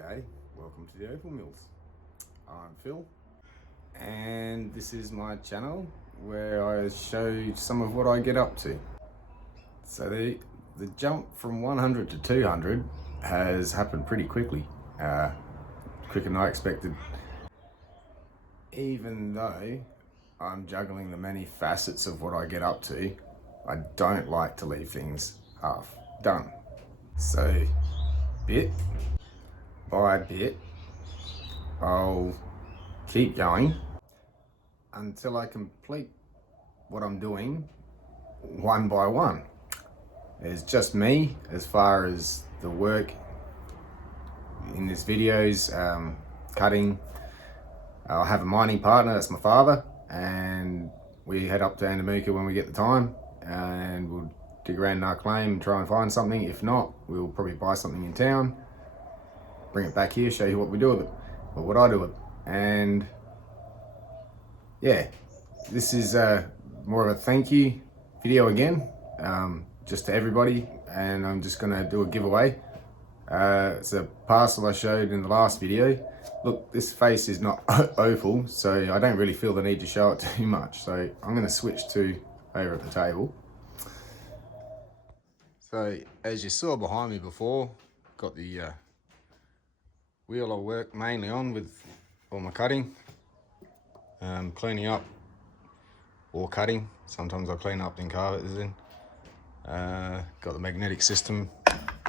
G'day, welcome to the Opal Mills. I'm Phil, and this is my channel where I show some of what I get up to. So the jump from 100 to 200 has happened pretty quickly, quicker than I expected. Even though I'm juggling the many facets of what I get up to, I don't like to leave things half done. So bit by bit, I'll keep going until I complete what I'm doing one by one. It's just me as far as the work in this video's cutting. I'll have a mining partner, that's my father, and we head up to Andamuka when we get the time, and we'll dig around our claim and try and find something. If not, we'll probably buy something in town, bring it back here, show you what we do with it, or what I do with it. And yeah, this is more of a thank you video again, just to everybody, and I'm just gonna do a giveaway. It's a parcel I showed in the last video. Look, this face is not Opal, so I don't really feel the need to show it too much. So I'm gonna switch to over at the table. So as you saw behind me before, got the wheel I work mainly on with all my cutting, cleaning up or cutting. Sometimes I clean up then carve it in. Got the magnetic system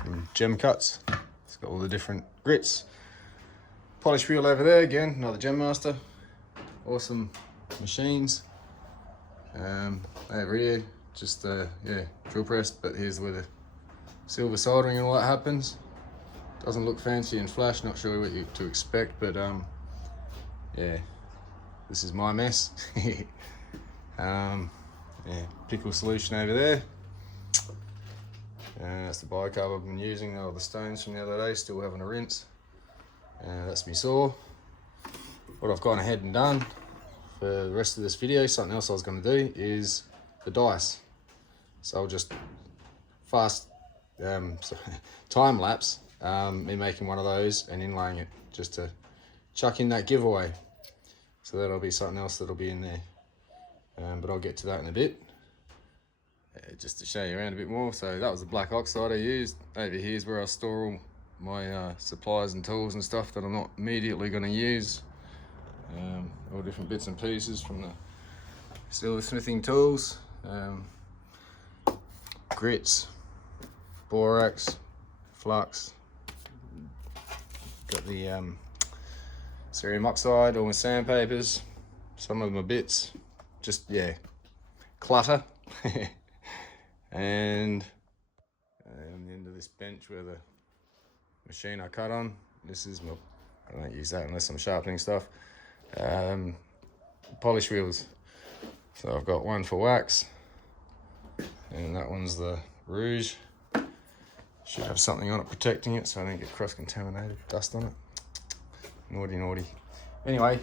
from Gem Cuts. It's got all the different grits. Polish wheel over there, again, another Gem Master. Awesome machines. Over here, just yeah, drill pressed, but here's where the silver soldering and all that happens. Doesn't look fancy and flash, not sure what to expect, but yeah, this is my mess. Yeah, pickle solution over there. That's the bicarb I've been using, all the stones from the other day, still having a rinse. That's my saw. What I've gone ahead and done for the rest of this video, something else I was going to do, is the dice. So I'll just fast time lapse me making one of those and inlaying it, just to chuck in that giveaway. So that'll be something else that'll be in there, but I'll get to that in a bit. Just to show you around a bit more. So that was the black oxide I used. Over here is where I store all my supplies and tools and stuff that I'm not immediately going to use. All different bits and pieces from the silversmithing tools, grits, borax, flux. Got the cerium oxide, all my sandpapers, some of my bits, just yeah, clutter. And the end of this bench where the machine I cut on, this is my, I don't use that unless I'm sharpening stuff, polish wheels. So I've got one for wax, and that one's the rouge. Should have something on it protecting it so I don't get cross-contaminated, dust on it. Naughty, naughty. Anyway,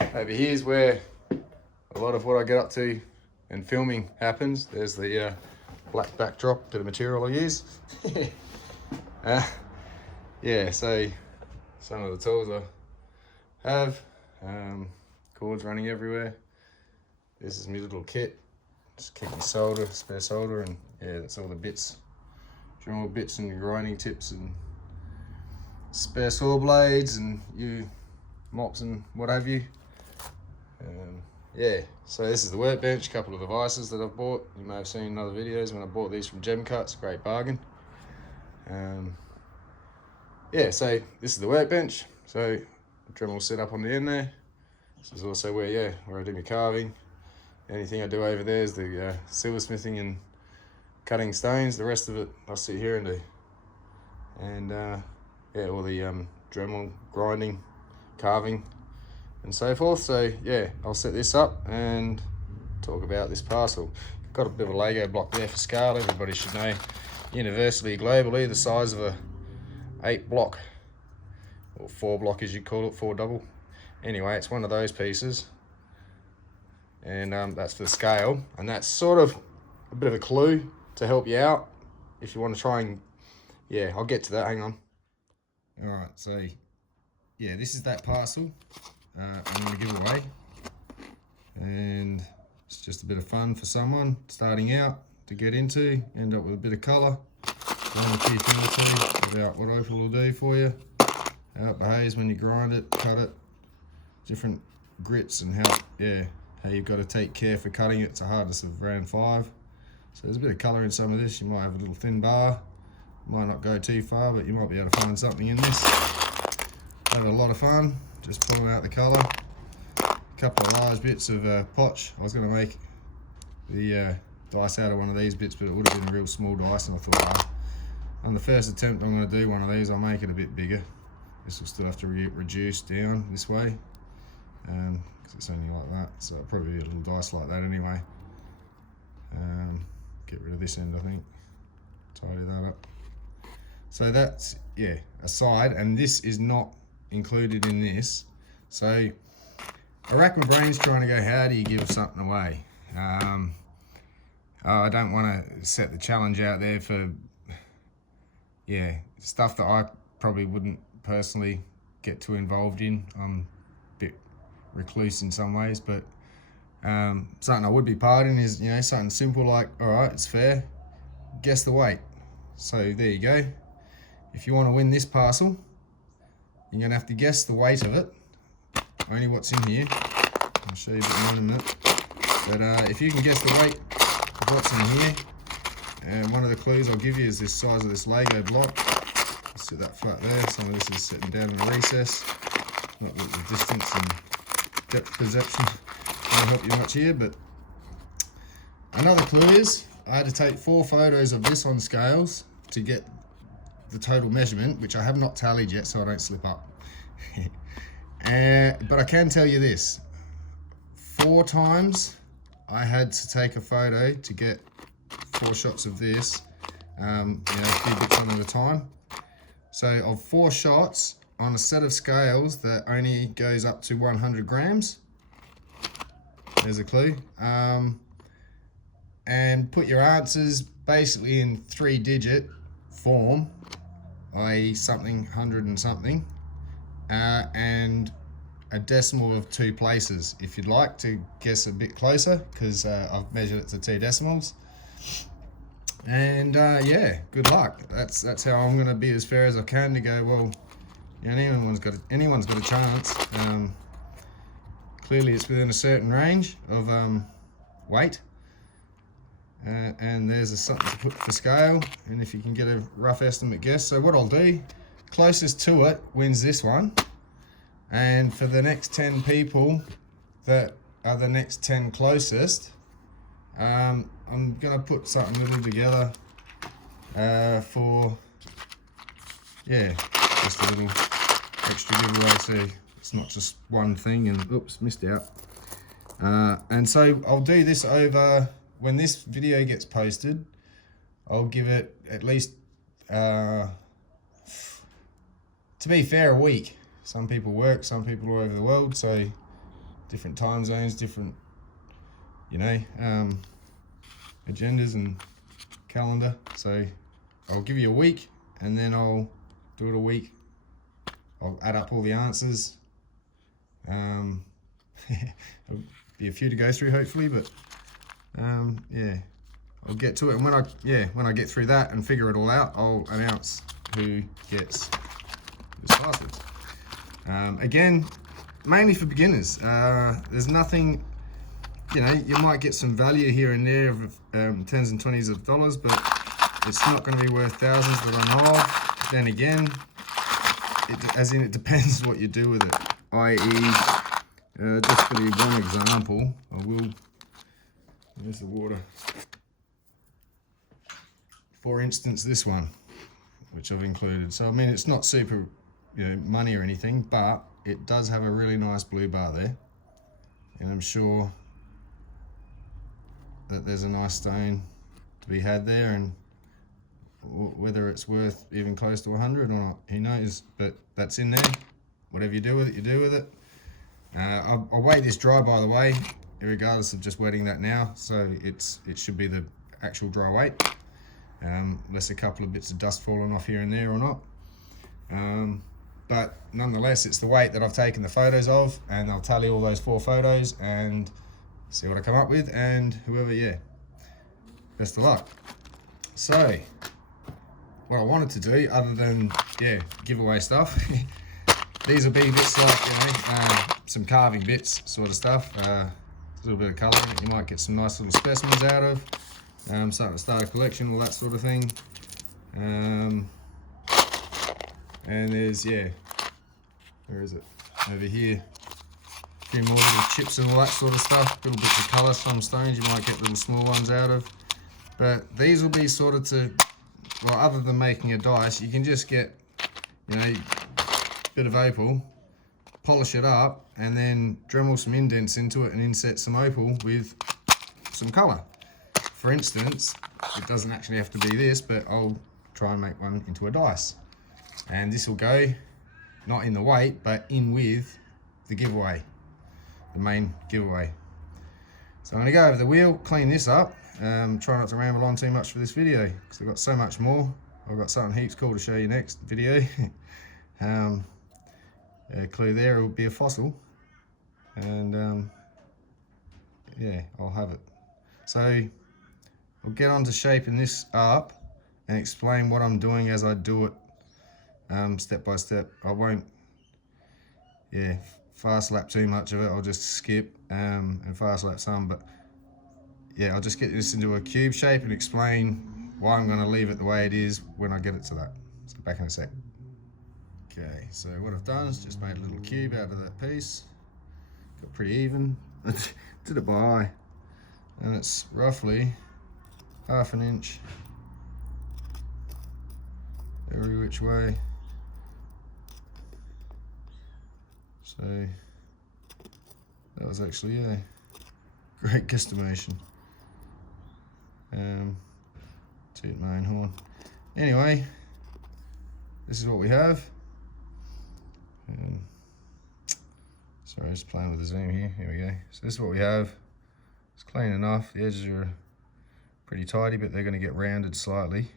over here's where a lot of what I get up to and filming happens. There's the black backdrop, bit of material I use. Yeah, so some of the tools I have, cords running everywhere. This is my little kit, just keep my solder, spare solder, and yeah, that's all the bits, drill bits and grinding tips and spare saw blades and mops and what have you. Yeah, so this is the workbench, a couple of devices that I've bought. You may have seen in other videos when I bought these from Gem Cuts, great bargain. Yeah, so this is the workbench. So the Dremel set up on the end there. This is also where I do my carving. Anything I do over there is the silversmithing and cutting stones. The rest of it I'll sit here and do. And yeah, all the Dremel grinding, carving, and so forth. So yeah, I'll set this up and talk about this parcel. Got a bit of a Lego block there for scale. Everybody should know, universally, globally, the size of a 8 block, or 4 block as you call it, 4 double. Anyway, it's one of those pieces, and that's for the scale, and that's sort of a bit of a clue to help you out if you want to try and, yeah, I'll get to that, hang on. All right, so yeah, this is that parcel I'm going to give away, and it's just a bit of fun for someone starting out to get into, end up with a bit of colour, learn a few things or two about what Opal will do for you, how it behaves when you grind it, cut it, different grits, and how you've got to take care for cutting it. It's a hardness of round 5. So there's a bit of colour in some of this. You might have a little thin bar, might not go too far, but you might be able to find something in this. Have a lot of fun, just pulling out the colour. A couple of large bits of potch. I was going to make the dice out of one of these bits, but it would have been a real small dice, and I thought, on the first attempt I'm going to do one of these, I'll make it a bit bigger. This will still have to reduce down this way, because it's only like that, so it'll probably be a little dice like that anyway. Get rid of this end, I think. Tidy that up. So that's, a side, and this is not included in this. So I rack my brains trying to go, how do you give something away? I don't want to set the challenge out there for, stuff that I probably wouldn't personally get too involved in. I'm a bit recluse in some ways, but something I would be part in is, something simple like, all right, it's fair, guess the weight. So there you go. If you want to win this parcel, you're going to have to guess the weight of it, only what's in here. I'll show you a bit more in a minute. But if you can guess the weight of what's in here, and one of the clues I'll give you is this size of this Lego block. I'll sit that flat there. Some of this is sitting down in a recess. Not that the distance and depth perception won't help you much here, but another clue is I had to take 4 photos of this on scales to get the total measurement, which I have not tallied yet, so I don't slip up. But I can tell you this: 4 times I had to take a photo to get 4 shots of this, a few bits on at a time. So of 4 shots on a set of scales that only goes up to 100 grams, there's a clue. And put your answers basically in 3-digit form, i.e. something, 100 and something, and a decimal of 2 places if you'd like to guess a bit closer, because I've measured it to 2 decimals. And good luck. That's how I'm going to be as fair as I can to go, well, anyone's got a chance. Clearly it's within a certain range of weight, and there's something to put for scale, and if you can get a rough estimate guess. So what I'll do, closest to it wins this one, and for the next 10 people that are the next 10 closest, I'm gonna put something little together for just a little extra giveaway, so it's not just one thing and oops, missed out. And so I'll do this over, when this video gets posted, I'll give it at least, to be fair, a week. Some people work, some people are all over the world, so different time zones, different, agendas and calendar. So I'll give you a week, and then I'll do it a week. I'll add up all the answers. There'll be a few to go through hopefully, but I'll get to it. And when I get through that and figure it all out, I'll announce who gets this parcel. Again, mainly for beginners. There's nothing, you might get some value here and there of 10s and 20s of dollars, but it's not going to be worth thousands that I know of. Then again, it depends what you do with it. I.e., just for the one example, there's the water. For instance, this one, which I've included. So, I mean, it's not super, money or anything, but it does have a really nice blue bar there. And I'm sure that there's a nice stone to be had there, and whether it's worth even close to 100 or not, who knows, but that's in there. Whatever you do with it, you do with it. I'll wait this dry, by the way, regardless of just wetting that now, so it should be the actual dry weight, unless a couple of bits of dust falling off here and there or not. But nonetheless, it's the weight that I've taken the photos of, and I'll tally all those 4 photos and see what I come up with, and whoever, yeah, best of luck. So, what I wanted to do, other than, yeah, give away stuff, these will be bits like, you know, some carving bits sort of stuff, a little bit of colour in it, you might get some nice little specimens out of, starting to start a collection, all that sort of thing. And there's, yeah, where is it? Over here. A few more little chips and all that sort of stuff. Little bits of colour, some stones you might get little small ones out of. But these will be sort of to, well, other than making a dice, you can just get, you know, a bit of opal, polish it up, and then Dremel some indents into it and inset some opal with some colour. For instance, it doesn't actually have to be this, but I'll try and make one into a dice. And this will go, not in the weight, but in with the giveaway, the main giveaway. So I'm gonna go over the wheel, clean this up, try not to ramble on too much for this video, because I've got so much more. I've got something heaps cool to show you next video. A clue there, it will be a fossil. And yeah, I'll have it. So I'll get on to shaping this up and explain what I'm doing as I do it. Step by step. I won't, yeah, fast lap too much of it. I'll just skip and fast lap some, but yeah, I'll just get this into a cube shape and explain why I'm going to leave it the way it is when I get it to that. So back in a sec. Okay, so what I've done is just made a little cube out of that piece. Got pretty even. Did it by eye, and it's roughly 1/2 inch every which way. So that was actually a great guesstimation. Toot my own horn. Anyway, this is what we have. Sorry, just playing with the zoom here. Here we go. So this is what we have. It's clean enough. The edges are pretty tidy, but they're going to get rounded slightly.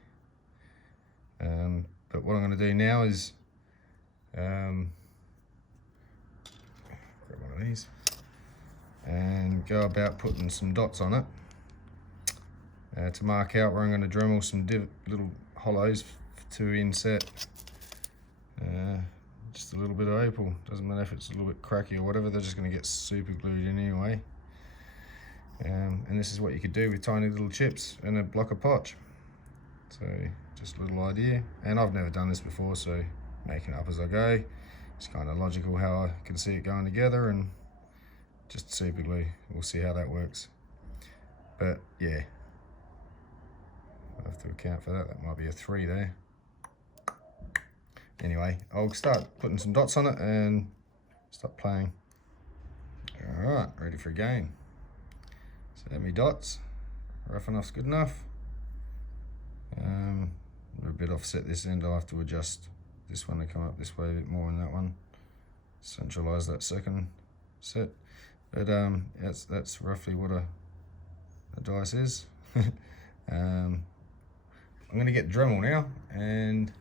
But what I'm going to do now is grab one of these and go about putting some dots on it to mark out where I'm going to Dremel some little hollows to inset just a little bit of opal. Doesn't matter if it's a little bit cracky or whatever, they're just going to get super glued in anyway. And this is what you could do with tiny little chips and a block of potch. So just a little idea, and I've never done this before, so making it up as I go. It's kind of logical how I can see it going together, and just super glue. We'll see how that works. But yeah, I have to account for that. That might be a 3 there. Anyway, I'll start putting some dots on it and start playing. All right, ready for a game. So my dots, rough enough's good enough. We're a bit offset this end. I'll have to adjust this one to come up this way a bit more than that one. Centralize that second set. But that's roughly what a dice is. I'm going to get Dremel now, and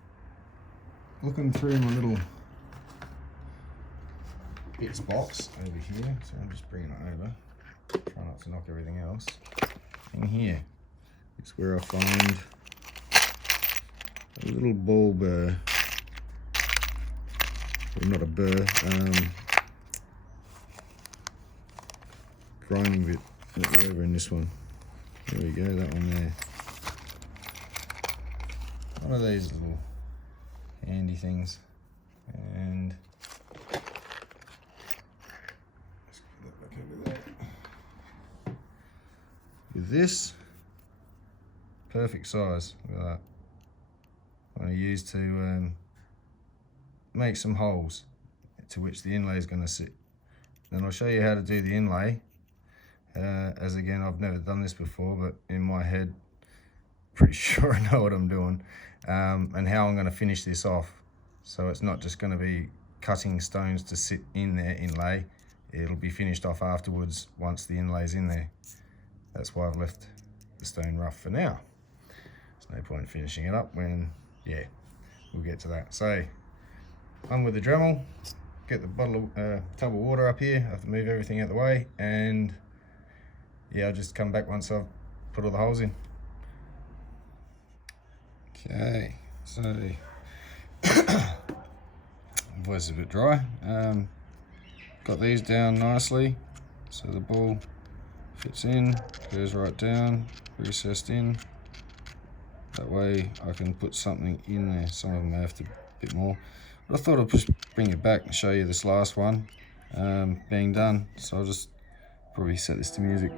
looking through my little bits box over here. So I'm just bringing it over. Try not to knock everything else. In here, it's where I find a little ball burr. Well, not a burr, grinding bit. Look over in this one. There we go, that one there. One of these little handy things. And let's put that back over there. With this, perfect size. Look at that. I'm going to use to make some holes to which the inlay is going to sit. Then I'll show you how to do the inlay. As again, I've never done this before, but in my head, pretty sure I know what I'm doing, and how I'm going to finish this off. So it's not just going to be cutting stones to sit in there inlay. It'll be finished off afterwards once the inlay's in there. That's why I've left the stone rough for now. There's no point finishing it up when, yeah, we'll get to that. So I'm with the Dremel, get the tub of water up here. I have to move everything out the way, and yeah, I'll just come back once I've put all the holes in. Okay, so voice is a bit dry. Got these down nicely, so the ball fits in, goes right down, recessed in. That way I can put something in there. Some of them have to a bit more. But I thought I'd just bring it back and show you this last one being done. So I'll just probably set this to music.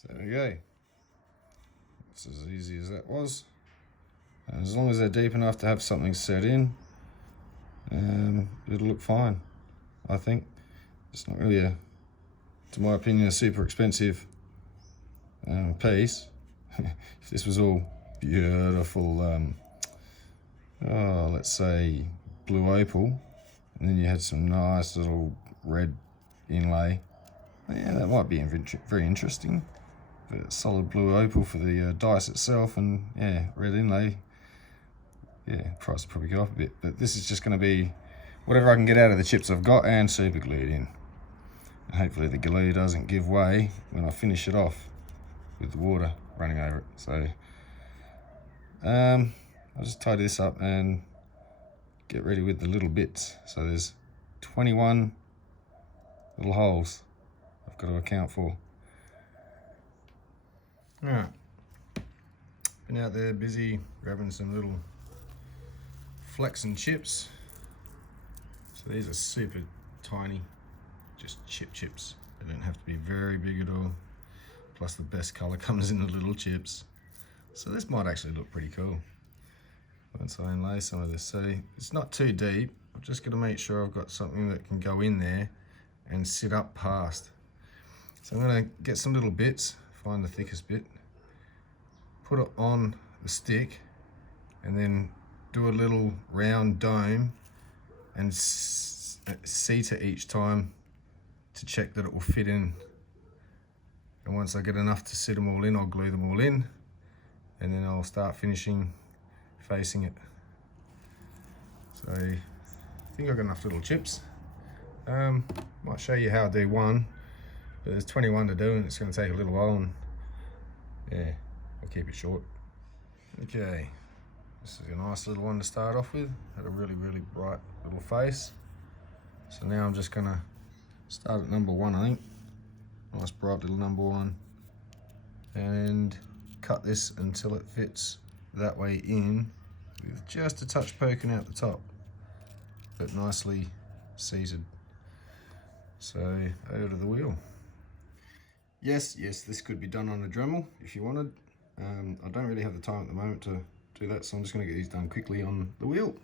So there we go. It's as easy as that was. And as long as they're deep enough to have something set in, it'll look fine, I think. It's not really to my opinion, a super expensive piece. If this was all beautiful, let's say blue opal, and then you had some nice little red inlay, yeah, that might be very interesting. But solid blue opal for the dice itself, and yeah, red inlay, yeah, price will probably go up a bit. But this is just going to be whatever I can get out of the chips I've got and super glued in. And hopefully the glue doesn't give way when I finish it off with the water running over it. So I'll just tidy this up and get ready with the little bits. So there's 21 little holes I've got to account for. Alright, been out there busy grabbing some little flecks and chips. So these are super tiny, just chips. They don't have to be very big at all. Plus the best colour comes in the little chips. So this might actually look pretty cool once I inlay some of this. So it's not too deep. I'm just going to make sure I've got something that can go in there and sit up past. So I'm going to get some little bits, find the thickest bit, put it on the stick, and then do a little round dome and seat it each time to check that it will fit in. And once I get enough to sit them all in, I'll glue them all in, and then I'll start finishing facing it. So I think I've got enough little chips. Might show you how I do one, but there's 21 to do and it's going to take a little while, and yeah, I'll keep it short. Okay, this is a nice little one to start off with. Had a really bright little face. So now I'm just going to start at number 1, I think. Nice bright little number 1. And cut this until it fits that way in, with just a touch poking out the top, but nicely seated. So over to the wheel. Yes, this could be done on a Dremel if you wanted. I don't really have the time at the moment to do that, so I'm just going to get these done quickly on the wheel.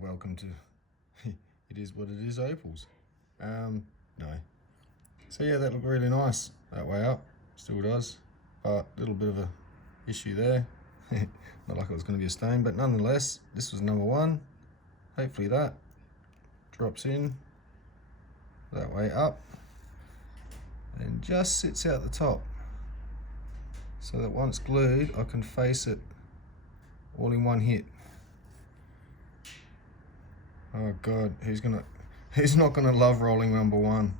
Welcome to it is what it is, Opals. No. So yeah, that looked really nice that way up. Still does, but a little bit of a issue there. Not like it was going to be a stain, but nonetheless, this was number 1. Hopefully that drops in that way up and just sits out the top, so that once glued, I can face it all in one hit. Oh God, who's not gonna love rolling number 1?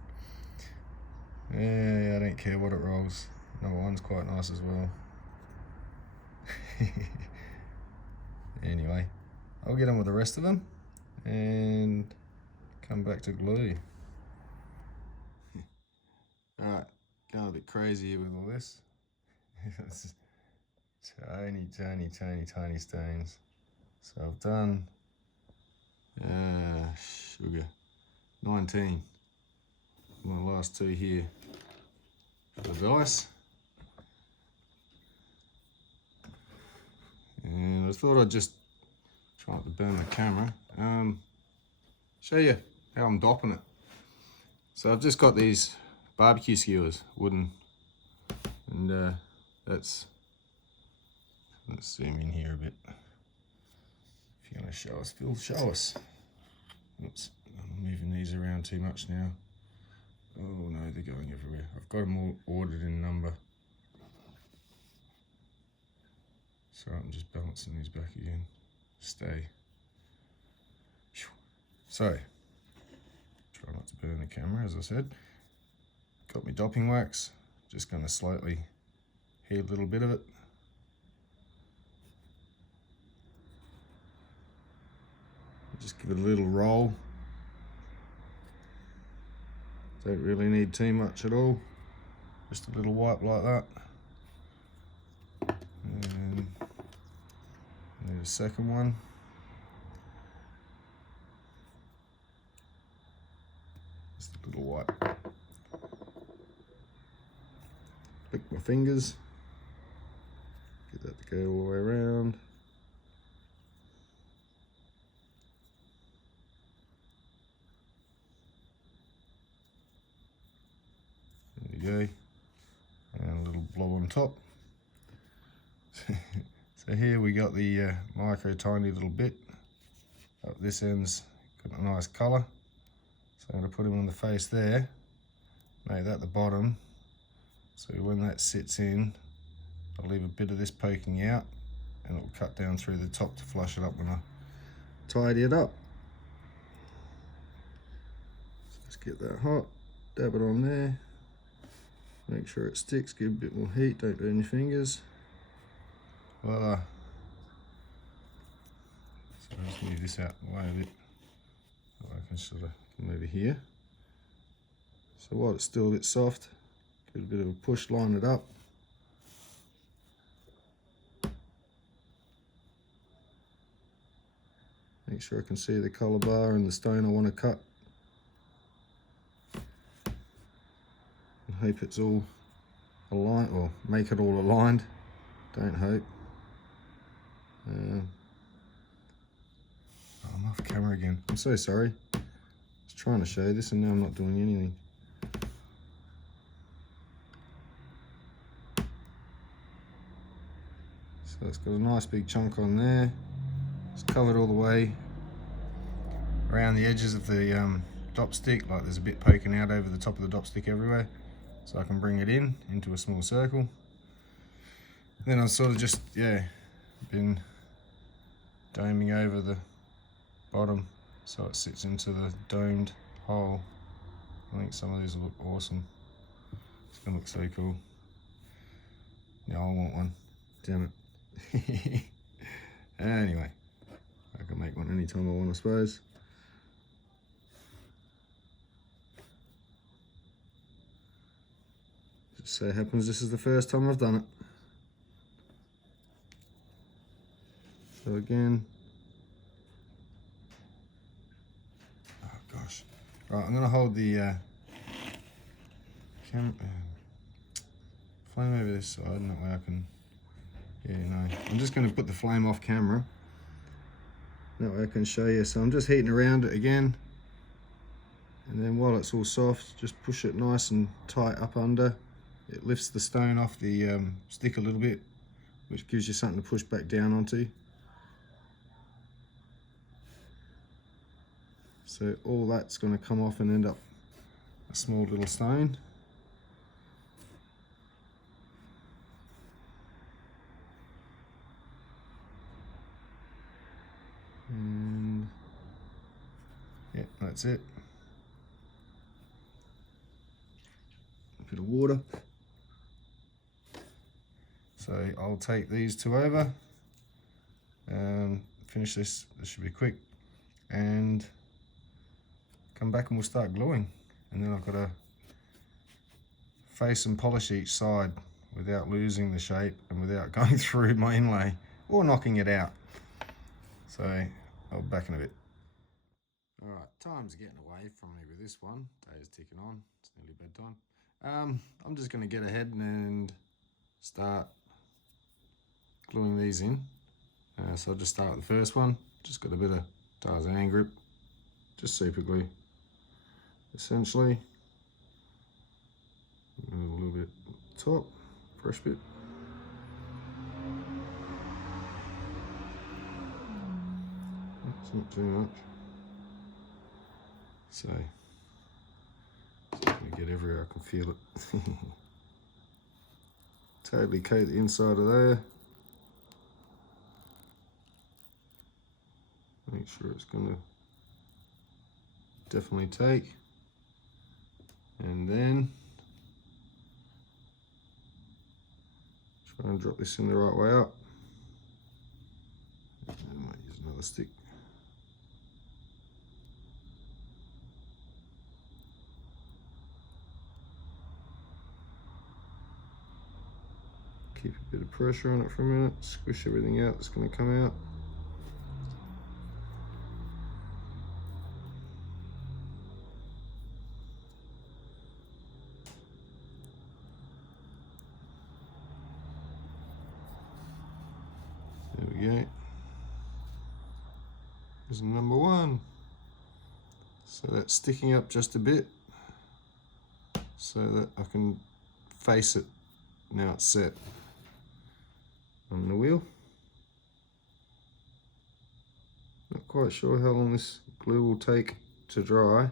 Yeah, I don't care what it rolls. Number 1's quite nice as well. Anyway, I'll get on with the rest of them and come back to glue. Alright, going a bit crazy here with all this. Tiny stones. So I've done sugar 19. My last 2 here. the dice. And I thought I'd just try not to burn the camera. Show you how I'm dopping it. So I've just got these barbecue skewers, wooden, and let's zoom in here a bit. If you're going to show us, Phil, show us. Oops, I'm moving these around too much now. Oh no, they're going everywhere. I've got them all ordered in number. So I'm just balancing these back again. Stay. So, try not to burn the camera, as I said. Got my dopping wax. Just going to slightly heat a little bit of it. Just give it a little roll. Don't really need too much at all. Just a little wipe like that. And need a second one. Just a little wipe. Lick my fingers. Get that to go all the way around. There you go. And a little blob on top. So here we got the micro tiny little bit. Up this end's got a nice colour. So I'm going to put him on the face there. Make that the bottom. So when that sits in, I'll leave a bit of this poking out and it will cut down through the top to flush it up when I tidy it up. So let's get that hot, dab it on there. Make sure it sticks, give it a bit more heat, don't burn your fingers. Voila. So I'll just move this out the way a bit. So I can sort of come over here. So while it's still a bit soft, give it a bit of a push, line it up. Make sure I can see the colour bar and the stone I want to cut. And hope it's all aligned, or make it all aligned. Don't hope. I'm off camera again. I'm so sorry. I was trying to show this and now I'm not doing anything. So it's got a nice big chunk on there. It's covered all the way around the edges of the dop stick, like there's a bit poking out over the top of the dop stick everywhere. So I can bring it in into a small circle. Then I've sort of just, been doming over the bottom so it sits into the domed hole. I think some of these will look awesome. It's gonna look so cool. Now I want one. Damn it. Anyway, I can make one anytime I want, I suppose. Just so happens this is the first time I've done it. So again, oh gosh. Right, I'm gonna hold the flame over this side, and that way I can, I'm just gonna put the flame off camera. That way I can show you. So I'm just heating around it again. And then while it's all soft, just push it nice and tight up under. It lifts the stone off the stick a little bit, which gives you something to push back down onto. So all that's going to come off and end up a small little stone. And yeah, that's it. A bit of water. So I'll take these two over, finish this should be quick, and come back and we'll start gluing. And then I've got to face and polish each side without losing the shape and without going through my inlay or knocking it out. So I'll be back in a bit. All right, time's getting away from me with this one. Day is ticking on, it's nearly bedtime. I'm just going to get ahead and start gluing these in. So I'll just start with the first one. Just got a bit of Tarzan grip, just super glue essentially. A little bit top, fresh bit. It's not too much. So it's going to get everywhere, I can feel it. Totally coat the inside of there. Make sure it's going to definitely take. And then try and drop this in the right way up. I might use another stick. Keep a bit of pressure on it for a minute, squish everything out that's going to come out. There we go. There's number one. So that's sticking up just a bit so that I can face it now it's set on the wheel. Not quite sure how long this glue will take to dry.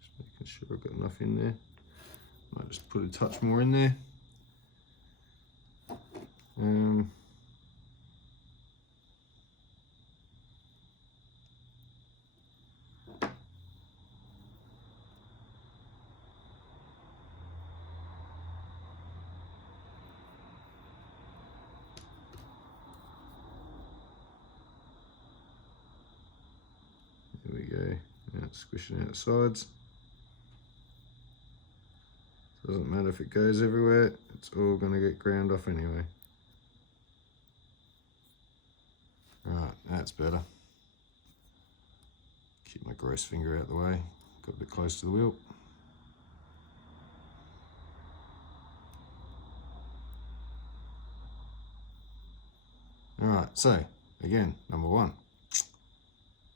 Just making sure I've got enough in there. Might just put a touch more in there. There we go. Now it's squishing out the sides. Doesn't matter if it goes everywhere, it's all going to get ground off anyway. Right, that's better. Keep my gross finger out the way. Got a bit close to the wheel. Alright, so again, number one.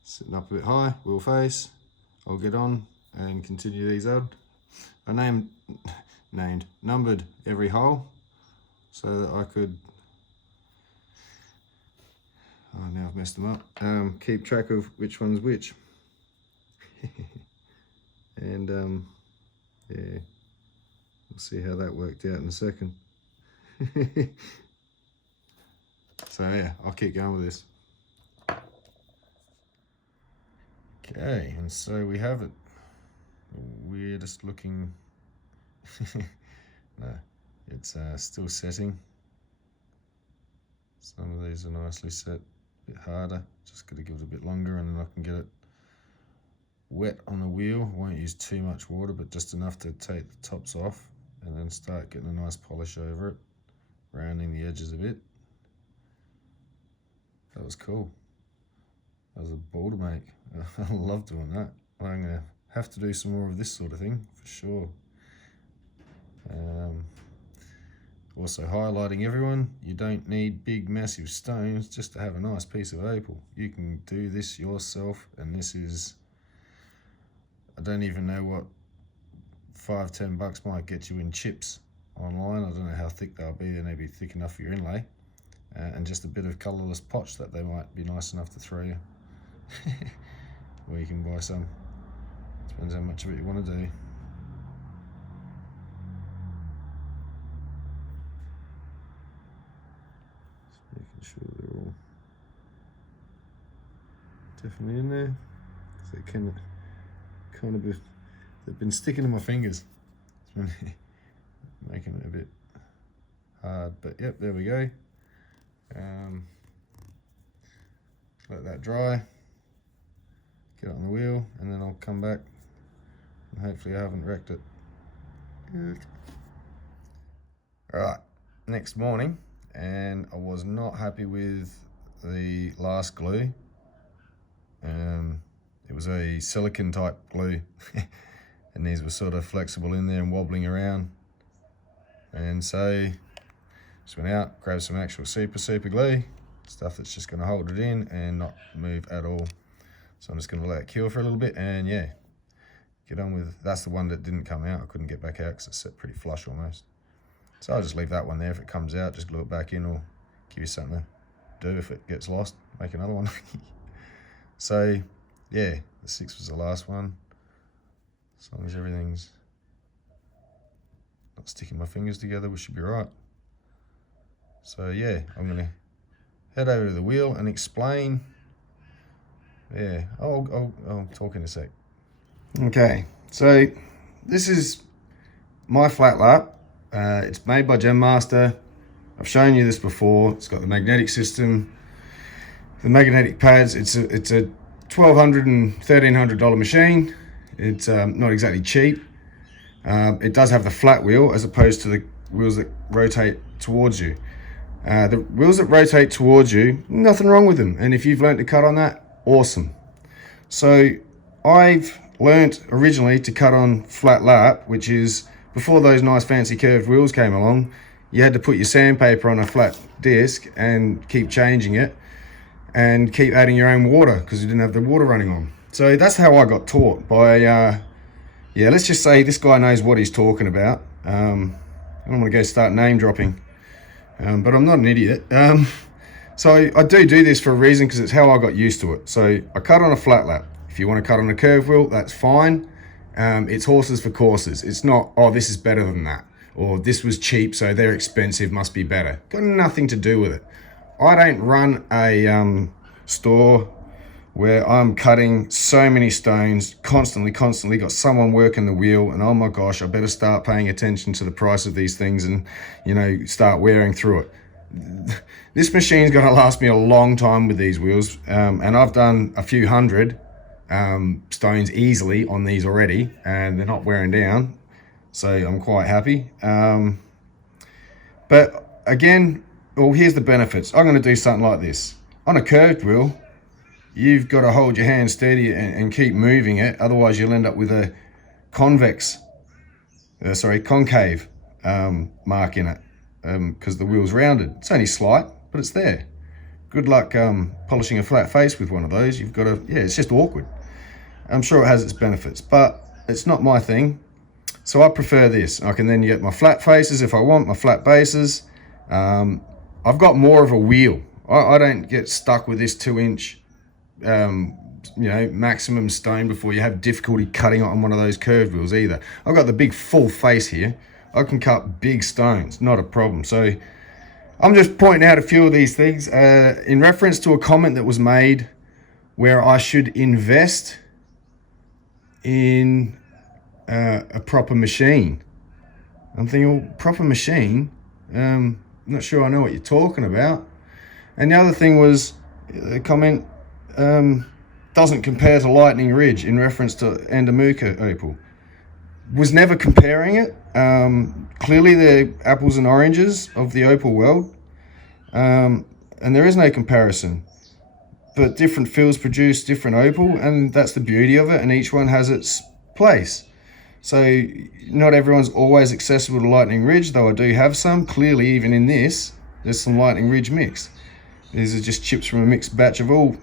Sitting up a bit high, wheel face. I'll get on and continue these out. I numbered every hole so that I could, oh now I've messed them up, keep track of which one's which. And yeah, we'll see how that worked out in a second. So yeah, I'll keep going with this. Okay, and so we have it. The weirdest looking, no, it's still setting. Some of these are nicely set, a bit harder. Just got to give it a bit longer and then I can get it wet on the wheel. Won't use too much water, but just enough to take the tops off and then start getting a nice polish over it, rounding the edges a bit. That was cool. That was a ball to make. I love doing that. I'm going to have to do some more of this sort of thing for sure. Also highlighting everyone, you don't need big massive stones just to have a nice piece of opal. You can do this yourself, and this is, I don't even know what $5–10 might get you in chips online. I don't know how thick they'll be. They may be thick enough for your inlay, and just a bit of colourless potch that they might be nice enough to throw you. Or you can buy some. Depends how much of it you want to do. Just making sure they're all definitely in there. So they can kind of be, they've been sticking to my fingers. It's been making it a bit hard, but yep, there we go. Let that dry. Get it on the wheel, and then I'll come back and hopefully I haven't wrecked it. Good. Alright, next morning, and I was not happy with the last glue. It was a silicone type glue and these were sort of flexible in there and wobbling around. And so just went out, grabbed some actual super glue, stuff that's just going to hold it in and not move at all. So I'm just going to let it cure for a little bit and yeah, get on with, that's the one that didn't come out. I couldn't get back out because it's set pretty flush almost. So I'll just leave that one there. If it comes out, just glue it back in or give you something to do if it gets lost, make another one. So yeah, the 6 was the last one. As long as everything's not sticking my fingers together, we should be right. So yeah, I'm gonna head over to the wheel and explain. Yeah, I'll talk in a sec. Okay, so this is my flat lap. It's made by Gemmaster. I've shown you this before. It's got the magnetic system, the magnetic pads. It's a $1,200 and $1,300 machine. It's not exactly cheap. It does have the flat wheel as opposed to the wheels that rotate towards you. The wheels that rotate towards you, nothing wrong with them. And if you've learned to cut on that, awesome. So I've learnt originally to cut on flat lap, which is before those nice fancy curved wheels came along, you had to put your sandpaper on a flat disc and keep changing it and keep adding your own water because you didn't have the water running on. So that's how I got taught by, yeah, let's just say this guy knows what he's talking about. I don't want to go start name dropping, but I'm not an idiot. So I do this for a reason because it's how I got used to it. So I cut on a flat lap. If you want to cut on a curved wheel, that's fine. It's horses for courses. It's not, oh, this is better than that. Or this was cheap, so they're expensive, must be better. Got nothing to do with it. I don't run a store where I'm cutting so many stones constantly, got someone working the wheel, and oh my gosh, I better start paying attention to the price of these things and, you know, start wearing through it. This machine's gonna last me a long time with these wheels, and I've done a few hundred stones easily on these already, and they're not wearing down, so I'm quite happy. But again, well, here's the benefits. I'm gonna do something like this. On a curved wheel, you've got to hold your hand steady and keep moving it, otherwise you'll end up with a concave mark in it, because the wheel's rounded. It's only slight, but it's there. Good luck polishing a flat face with one of those. You've got to, yeah, it's just awkward. I'm sure it has its benefits, but it's not my thing. So I prefer this. I can then get my flat faces if I want, my flat bases. I've got more of a wheel. I don't get stuck with this 2-inch maximum stone before you have difficulty cutting it on one of those curved wheels either. I've got the big full face here. I can cut big stones, not a problem. So I'm just pointing out a few of these things in reference to a comment that was made where I should invest in a proper machine. I'm thinking, well, proper machine? I'm not sure I know what you're talking about. And the other thing was the comment doesn't compare to Lightning Ridge in reference to Endamuka Opal. Was never comparing it. Clearly they're apples and oranges of the Opal world, and there is no comparison. But different fields produce different Opal, and that's the beauty of it, and each one has its place. So not everyone's always accessible to Lightning Ridge, though I do have some. Clearly, even in this, there's some Lightning Ridge mixed. These are just chips from a mixed batch of all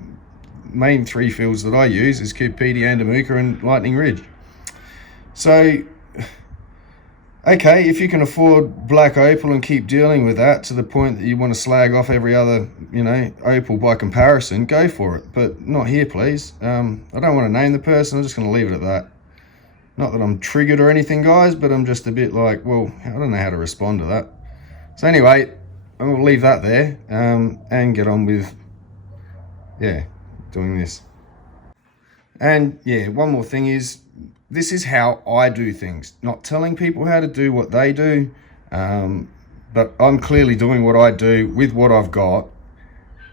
main 3 fields that I use is Cupidi, Endamuka and Lightning Ridge. So, okay, if you can afford black Opal and keep dealing with that to the point that you want to slag off every other, Opal by comparison, go for it. But not here, please. I don't want to name the person. I'm just going to leave it at that. Not that I'm triggered or anything, guys, but I'm just a bit like, well, I don't know how to respond to that. So anyway, I'm going to leave that there and get on with, doing this. And yeah, one more thing is, this is how I do things. Not telling people how to do what they do, but I'm clearly doing what I do with what I've got.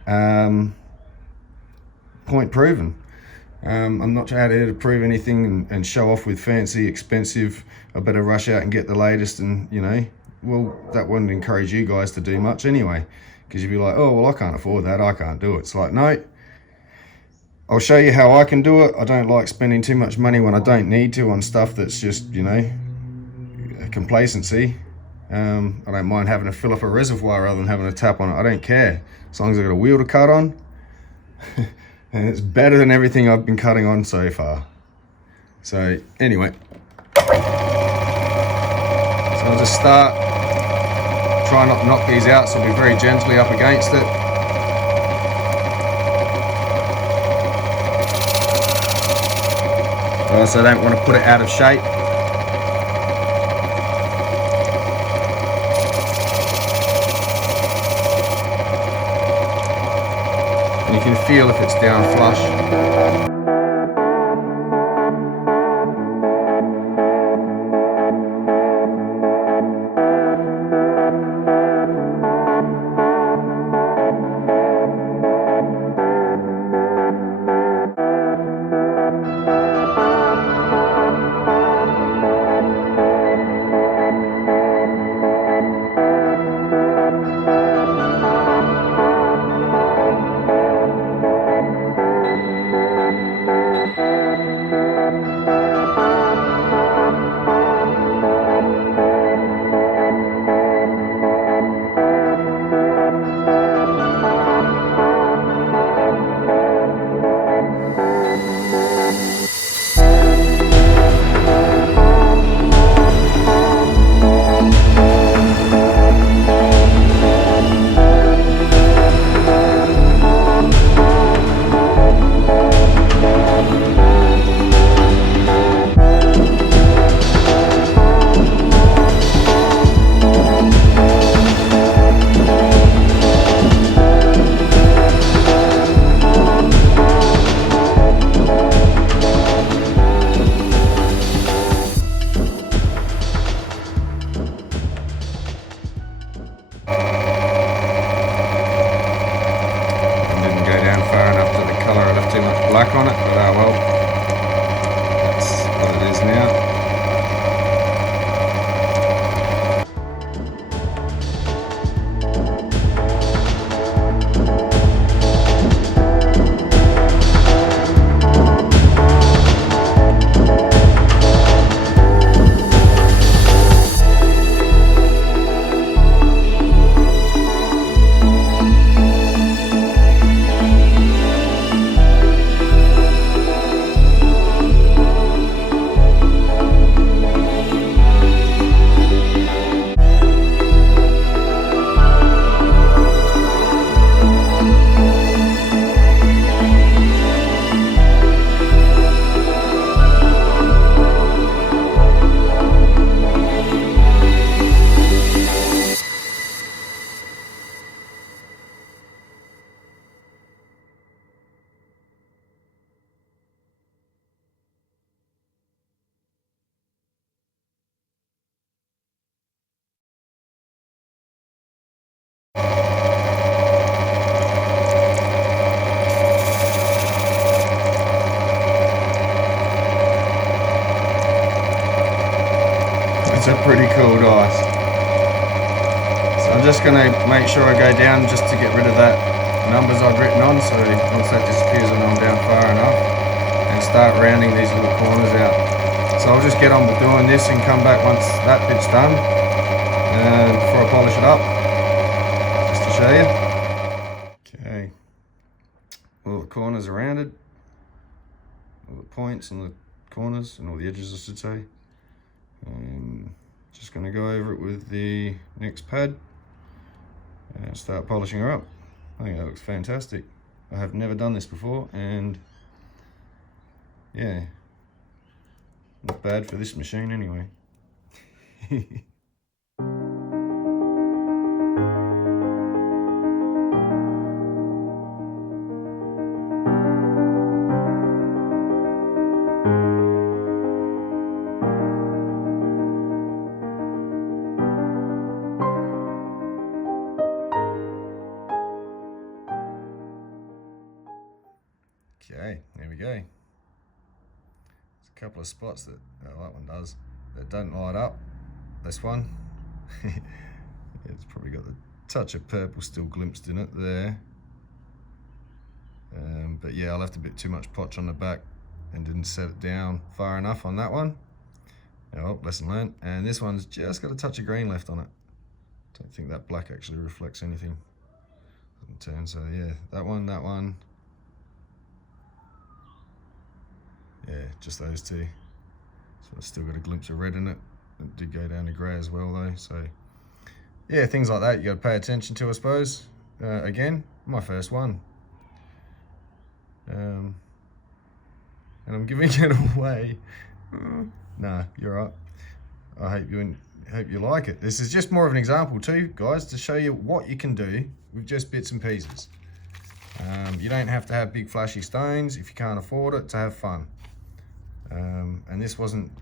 Point proven. I'm not out here to prove anything and show off with fancy, expensive, I better rush out and get the latest and, well, that wouldn't encourage you guys to do much anyway, because you'd be like, oh, well, I can't afford that, I can't do it. It's like, no, I'll show you how I can do it. I don't like spending too much money when I don't need to on stuff that's just, you know, complacency. I don't mind having to fill up a reservoir rather than having to tap on it. I don't care, as long as I've got a wheel to cut on. And it's better than everything I've been cutting on so far. So anyway, so I'll just start, try not to knock these out, so I'll be very gently up against it. I also don't want to put it out of shape. You can feel if it's down flush. Black on it, but oh well, that's what it is now. It's a pretty cool dice. So I'm just going to make sure I go down just to get rid of that numbers I've written on, so once that disappears and I'm down far enough, and start rounding these little corners out. So I'll just get on with doing this and come back once that bit's done, and before I polish it up, just to show you. Okay, all the corners are rounded, all the points and the corners and all the edges I should say. Just going to go over it with the next pad and start polishing her up. I think that looks fantastic. I have never done this before, and yeah, not bad for this machine anyway. Okay, there we go. There's a couple of spots that, oh, that one does, that don't light up. This one, it's probably got the touch of purple still glimpsed in it there. But yeah, I left a bit too much potch on the back and didn't set it down far enough on that one. Oh, lesson learned. And this one's just got a touch of green left on it. Don't think that black actually reflects anything. Turn, so yeah, that one. Yeah, just those two. So it's still got a glimpse of red in it. It did go down to grey as well though, so yeah, things like that you got to pay attention to, I suppose. Again, my first one. And I'm giving it away. Nah, you're right. I hope you like it. This is just more of an example too, guys, to show you what you can do with just bits and pieces. You don't have to have big flashy stones if you can't afford it to have fun. And this wasn't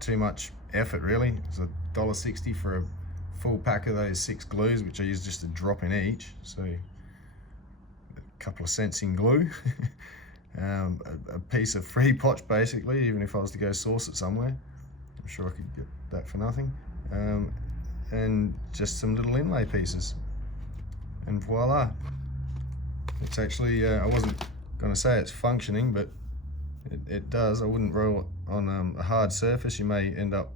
too much effort really. It was $1.60 for a full pack of those 6 glues, which I used just a drop in each, so a couple of cents in glue. A piece of free potch basically, even if I was to go source it somewhere. I'm sure I could get that for nothing. And just some little inlay pieces, and voila. It's actually, I wasn't going to say it's functioning, but it does. I wouldn't roll it on a hard surface. You may end up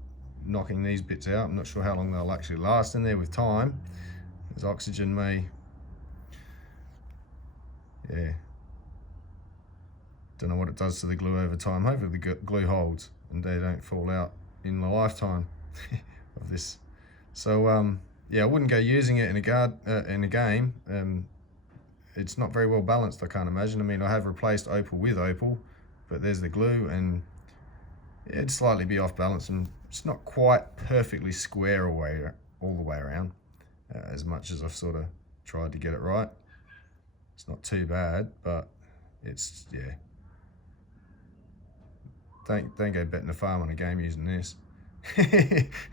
knocking these bits out. I'm not sure how long they'll actually last in there with time, as oxygen may, yeah, don't know what it does to the glue over time. Hopefully the glue holds and they don't fall out in the lifetime of this. So yeah, I wouldn't go using it in a game. It's not very well balanced, I can't imagine. I mean, I have replaced Opal with Opal, but there's the glue, and it'd slightly be off balance, and it's not quite perfectly square all the way around, as much as I've sort of tried to get it right. It's not too bad, but it's, yeah. Don't go betting the farm on a game using this,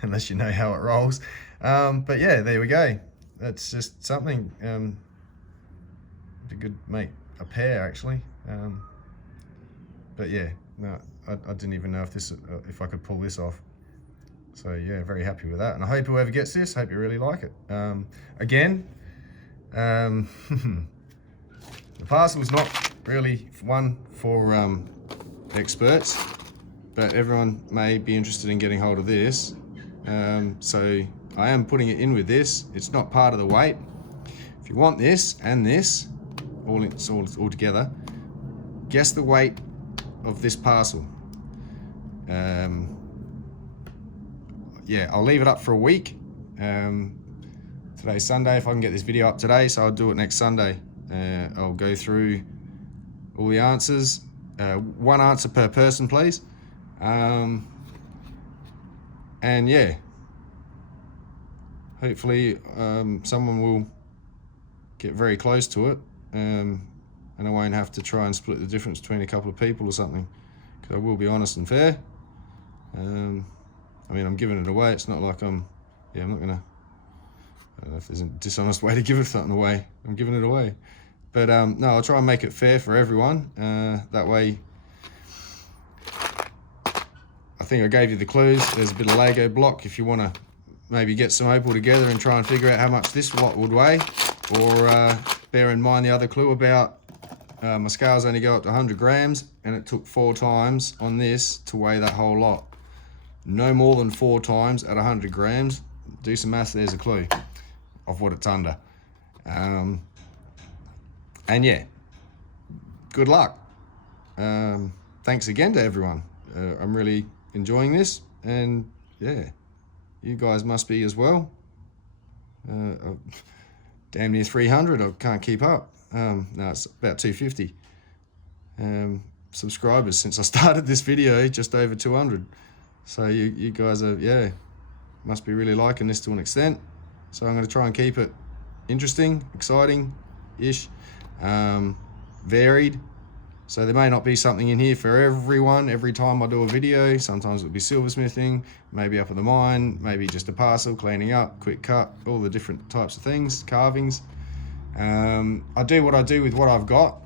unless you know how it rolls. But yeah, there we go. That's just something. It could make a pair actually. But yeah, no, I didn't even know if I could pull this off. So yeah, very happy with that, and I hope whoever gets this, hope you really like it. Again, the parcel is not really one for experts, but everyone may be interested in getting hold of this. So I am putting it in with this. It's not part of the weight. If you want this and this, all together, guess the weight of this parcel. Yeah, I'll leave it up for a week. Today's Sunday. If I can get this video up today, so I'll do it next Sunday. I'll go through all the answers. One answer per person, please. And yeah, hopefully someone will get very close to it, and I won't have to try and split the difference between a couple of people or something, because I will be honest and fair. I mean, I'm giving it away. It's not like I'm not gonna, I don't know if there's a dishonest way to give something away. I'm giving it away. But no, I'll try and make it fair for everyone. That way, I think I gave you the clues. There's a bit of Lego block if you want to maybe get some Opal together and try and figure out how much this lot would weigh. Or bear in mind the other clue about my scales only go up to 100 grams, and it took 4 times on this to weigh that whole lot. No more than 4 times at 100 grams. Do some maths, there's a clue of what it's under. And yeah, good luck. Thanks again to everyone. I'm really enjoying this, and yeah, you guys must be as well. Damn near 300, I can't keep up. No, it's about 250 subscribers since I started this video, just over 200. So you guys are, yeah, must be really liking this to an extent. So I'm going to try and keep it interesting, exciting-ish, varied. So there may not be something in here for everyone every time I do a video. Sometimes it'll be silversmithing, maybe up at the mine, maybe just a parcel, cleaning up, quick cut, all the different types of things, carvings. I do what I do with what I've got.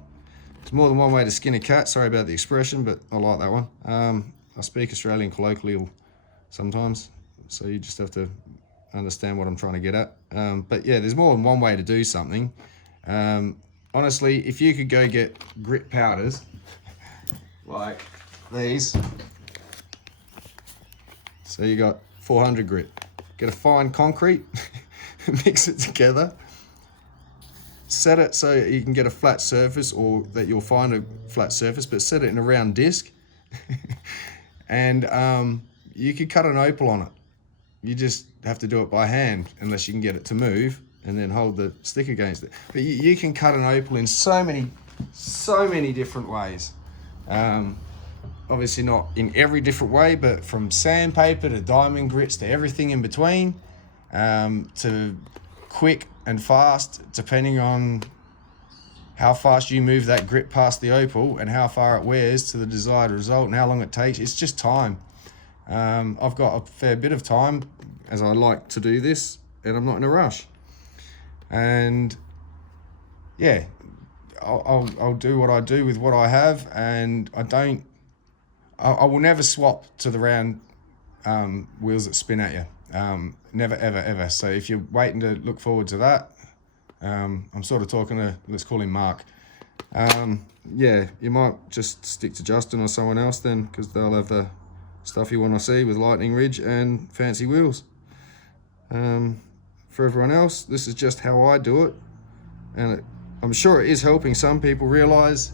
It's more than one way to skin a cat. Sorry about the expression, but I like that one. I speak Australian colloquial sometimes, so you just have to understand what I'm trying to get at. But yeah, there's more than one way to do something. honestly, if you could go get grit powders like these, so you got 400 grit, get a fine concrete, mix it together, set it so you can get a flat surface, or that you'll find a flat surface, but set it in a round disc. And you could cut an opal on it. You just have to do it by hand, unless you can get it to move, and then hold the stick against it. But you can cut an opal in so many different ways. Obviously not in every different way, but from sandpaper to diamond grits to everything in between, to quick and fast, depending on how fast you move that grit past the opal and how far it wears to the desired result and how long it takes. It's just time. I've got a fair bit of time, as I like to do this, and I'm not in a rush. And yeah, I'll do what I do with what I have, and I will never swap to the round wheels that spin at you. Never, ever, ever. So if you're waiting to look forward to that, I'm sort of talking to, let's call him Mark. Yeah, you might just stick to Justin or someone else then, because they'll have the stuff you want to see with lightning ridge and fancy wheels. For everyone else, this is just how I do it, and I'm sure it is helping some people realize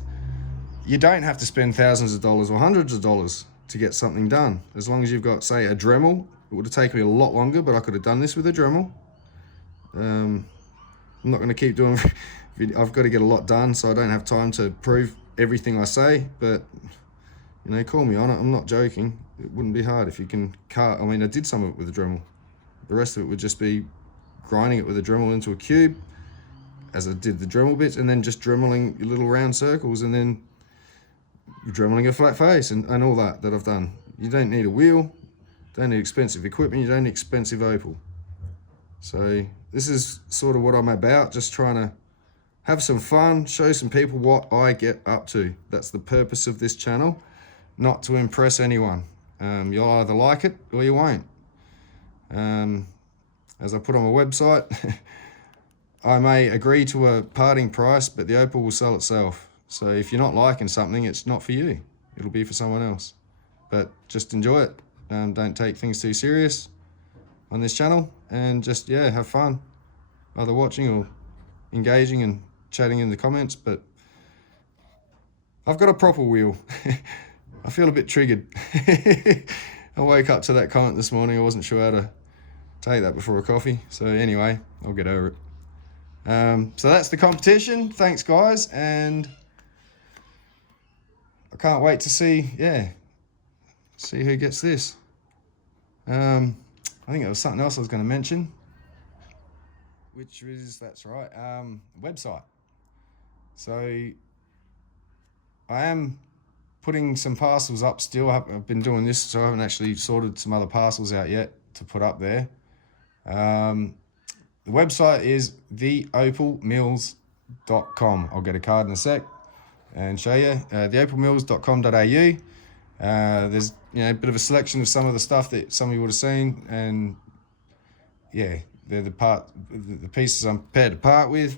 you don't have to spend thousands of dollars or hundreds of dollars to get something done. As long as you've got, say, a Dremel. It would have taken me a lot longer, but I could have done this with a Dremel. I'm not going to keep doing I've got to get a lot done, so I don't have time to prove everything I say, but you know, call me on it. I'm not joking. It wouldn't be hard if you can cut. I mean, I did some of it with a Dremel. The rest of it would just be grinding it with a Dremel into a cube, as I did the Dremel bits, and then just dremeling your little round circles, and then dremeling a flat face, and all that I've done. You don't need a wheel, don't need expensive equipment, you don't need expensive opal. So this is sort of what I'm about, just trying to have some fun, show some people what I get up to. That's the purpose of this channel, not to impress anyone. You'll either like it or you won't. As I put on my website, I may agree to a parting price, but the opal will sell itself. So if you're not liking something, it's not for you. It'll be for someone else. But just enjoy it. Don't take things too serious on this channel, and just, yeah, have fun. Either watching or engaging and chatting in the comments. But I've got a proper wheel. I feel a bit triggered. I woke up to that comment this morning. I wasn't sure how to take that before a coffee. So anyway, I'll get over it. So that's the competition. Thanks, guys, and I can't wait to see who gets this. I think there was something else I was going to mention, which is, that's right, website. So I am putting some parcels up still. I've been doing this, so I haven't actually sorted some other parcels out yet to put up there. The website is theopalmills.com. I'll get a card in a sec and show you. Theopalmills.com.au. There's a bit of a selection of some of the stuff that some of you would have seen, and yeah, they're the pieces I'm prepared to part with.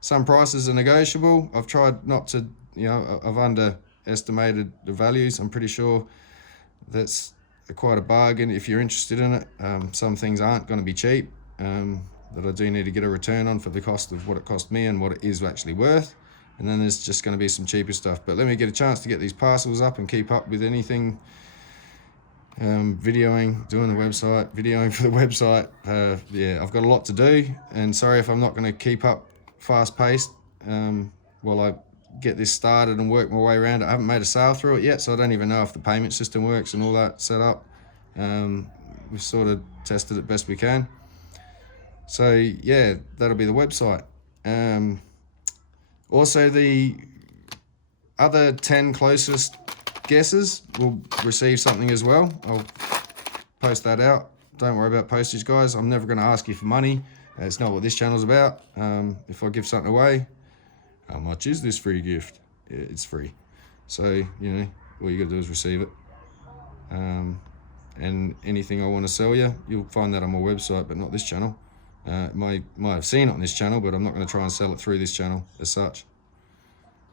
Some prices are negotiable. I've tried not to, I've underestimated the values. I'm pretty sure that's quite a bargain if you're interested in it. Some things aren't going to be cheap, that I do need to get a return on for the cost of what it cost me and what it is actually worth. And then there's just going to be some cheaper stuff. But let me get a chance to get these parcels up and keep up with anything. Videoing, doing the website, videoing for the website. Yeah, I've got a lot to do, and sorry if I'm not going to keep up fast paced while I get this started and work my way around it. I haven't made a sale through it yet, so I don't even know if the payment system works and all that set up. We've sort of tested it best we can. So yeah, that'll be the website. Also, the other 10 closest guesses will receive something as well. I'll post that out. Don't worry about postage, guys. I'm never going to ask you for money. It's not what this channel's about. If I give something away, how much is this free gift? Yeah, it's free. So, all you got to do is receive it. And anything I want to sell you, you'll find that on my website, but not this channel. Might have seen it on this channel, but I'm not going to try and sell it through this channel as such.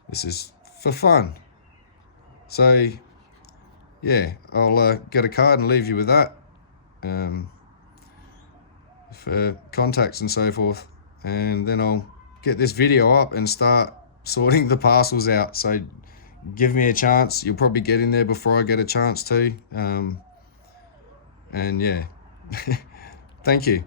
This is for fun. So yeah, I'll get a card and leave you with that for contacts and so forth, and then I'll get this video up and start sorting the parcels out. So give me a chance. You'll probably get in there before I get a chance to. And yeah, thank you.